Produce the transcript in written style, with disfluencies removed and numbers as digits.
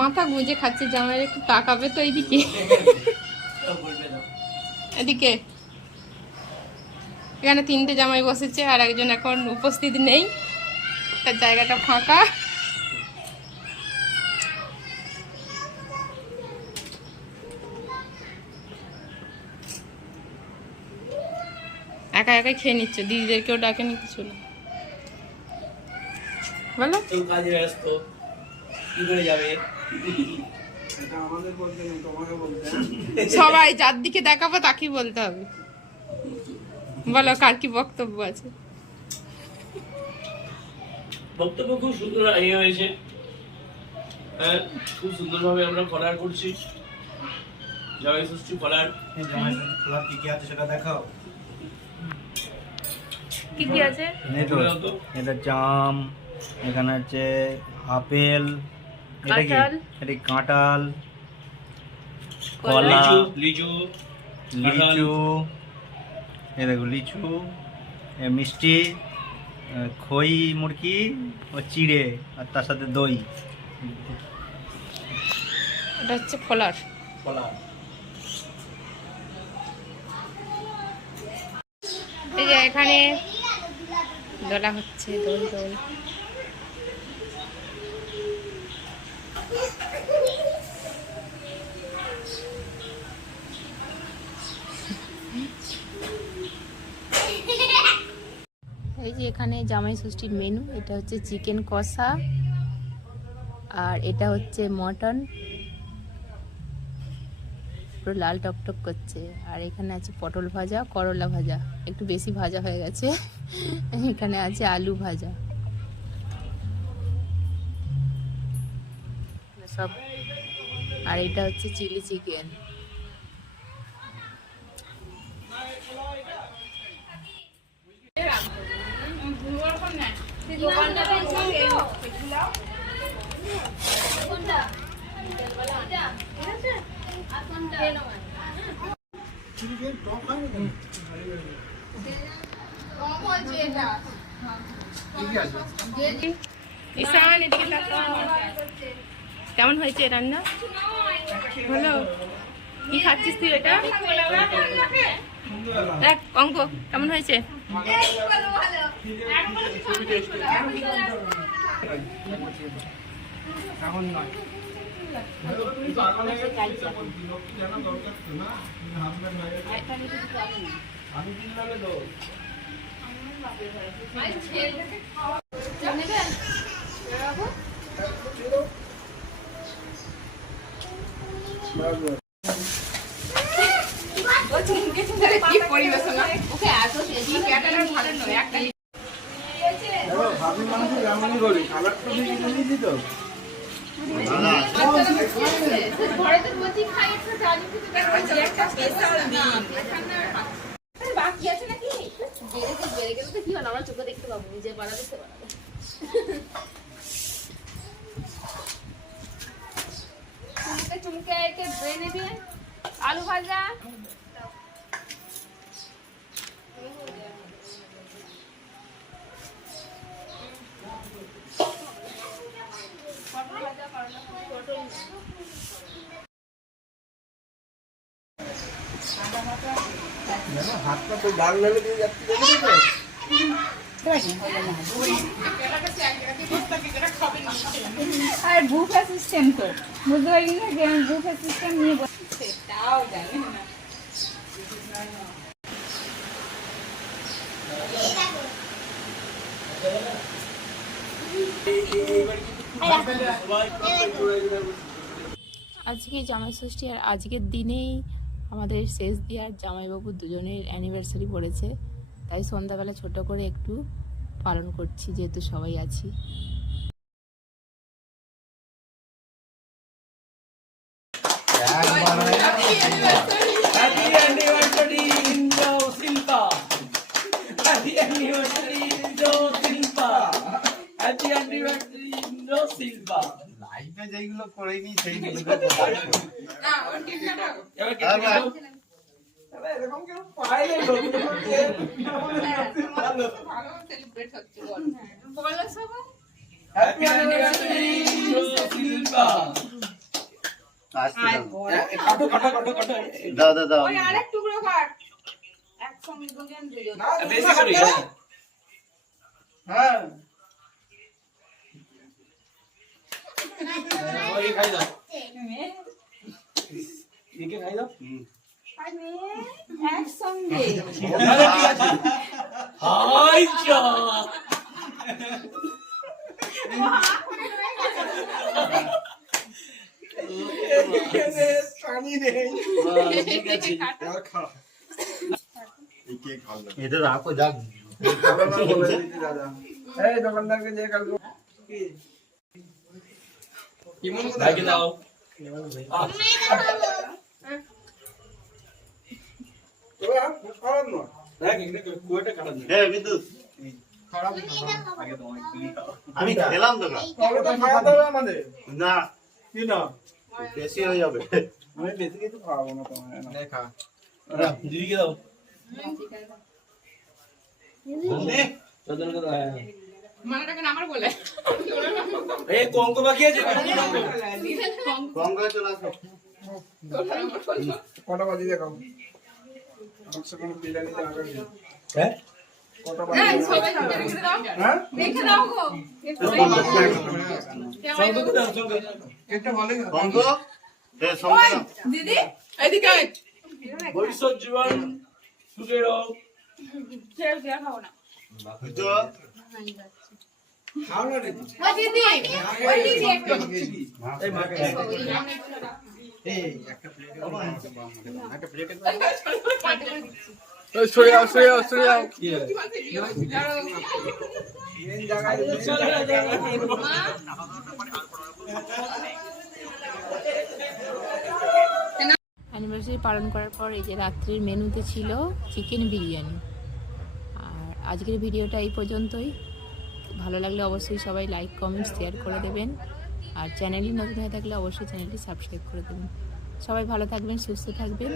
মাথা গুঁজে খাচ্ছে, জামাই একটু তাকাবে তো এইদিকে। এদিকে এখানে 3টে জামাই বসেছে আর একজন এখন উপস্থিত নেই, তার জায়গাটা ফাঁকা। একা একাই খেয়ে নিচ্ছ, দিদিদেরকেও ডাকে নি কিছু না। বলো কাজে ব্যস্ত কি করে যাবে? সবাই যার দিকে দেখাবো তাকেই বলতে হবে। বলো কার কি বক্তব্য আছে? বক্তব্য খুব সুন্দর হয়েছে, খুব সুন্দরভাবে আমরা ফলার করছি। জামাই ষষ্ঠী ফলার কি কি আছে সেটা দেখাও। কি কি আছে? এটা জাম, এখানে হচ্ছে আপেল, এটা কি? এটা কাঁঠাল, কলা, লিচু, লিচু, এই দেখো লিচু, মিষ্টি, খই মুরগি ও চিড়ে, আর তার সাথে দই। এটা হচ্ছে ফলার। ফলা এই যে এখানে দোলা হচ্ছে, দোল দোল। এই যে এখানে জামাই ষষ্ঠীর মেনু, এটা হচ্ছে চিকেন কষা, আর এটা হচ্ছে মটন, পুরো লাল টকটক করছে। আর এখানে আছে পটল ভাজা, করলা ভাজা, একটু বেশি ভাজা হয়ে গেছে। এখানে আছে আলু ভাজা সব, আর এটা হচ্ছে চিলি চিকেন। ঈশান এদিকে তাকাও। কেমন হয়েছে রান্না? ভালো। কি খাচ্ছিস তুই এটা? দেখ অঙ্ক কেমন হয়েছে? কি পরিবেশনা, ওকে এত কি প্যাটার্ন ভালো নয়, একটা ভাবি মানুষ যেমনই করি খাবার তো দিয়ে দিত। ঘরে তো বলছি খাই একটু জানি একটা স্পেশাল দিন বাকি আছে নাকি? বেড়ে গেলে তো কি হলো, আমরা চোখে দেখতে পাবো, নিজে বাড়া দেখতে পাবো। চুমকে একে ব্রেনে দিয়ে আলু ভাজা, হাতটা তো ডাল ঢেলে দিয়ে যাচ্ছি, দেখেছো তো? আর বুফে সিস্টেম তো বুঝতে পারি না যে আমি বুফে সিস্টেম নিয়ে বসে, সেটাও জানি না। আজকে জামাই ষষ্ঠী, আর আজকের দিনেই আমাদের শেষ দিয়ে আর জামাইবাবু দুজনের অ্যানিভার্সারি পড়েছে, তাই সন্ধ্যাবেলা ছোট করে একটু পালন করছি, যেহেতু সবাই আছি। লাইফে যেগুলো করিনি সেইগুলো এরকম কেউ পাইলে হ্যাপি অ্যানিভার্সারি শিল্পা। কাটো কাটো কাটো কাটো দাও দাও দাও ওই আরেক টুকরো কাট একসঙ্গে দুজন দুজন না বেশি করি হ্যাঁ ওই খাই দাও একে খাই দাও একসঙ্গে আরে ঠিক আছে হাই চা পানি নেই ঠিক আছে আর খা এটা রাখো যাক এই দোকানদারকে যে কাল কেমন ভাইকে দাও তোরা খারাপ না দেখ এখানে কুয়াটা কাটা নেই এ বিদ্যুৎ খারাপ আমি খেলাম তো তবে তো খাওয়াতে হবে আমাদের না কি না বেশি হয়ে যাবে আমি বেশি কিছু খাওয়াবো না তোমার দেখা দিদিকে দাও বন্ধে চন্দনকে দাও হ্যাঁ মানাটাকে আমার বলে এই কঙ্ক বাকি আছে গঙ্গা চলে আসো কটা বাজি দেখাও আমাকে কোনো বিরিয়ানি আগে হ্যাঁ কটা বাজি সবাই রেখে দাও হ্যাঁ দেখে দাও গো সঙ্গকে দাও সঙ্গে এটা ভালো গঙ্গ এ সঙ্গে দাও। দিদি এদিকে আয়। ভবিষ্যৎ জীবন সুখে রও ছেড়ে দেয়া খাও না বুঝছো খাও না রে ও দিদি ওই দিদি একটু এই মাকে এই একটা প্লেটে সরে যাও সরে যাও সরে যাও কি মেন জায়গায় অ্যানিভার্সারি পালন করার পর এই যে রাত্রির মেনুতে ছিল চিকেন বিরিয়ানি। আর আজকের ভিডিওটা এই পর্যন্তই। ভালো লাগলে অবশ্যই সবাই লাইক কমেন্ট শেয়ার করে দেবেন। আর চ্যানেলটি নতুন হয়ে থাকলে অবশ্যই চ্যানেলটি সাবস্ক্রাইব করে দেবেন। সবাই ভালো থাকবেন, সুস্থ থাকবেন।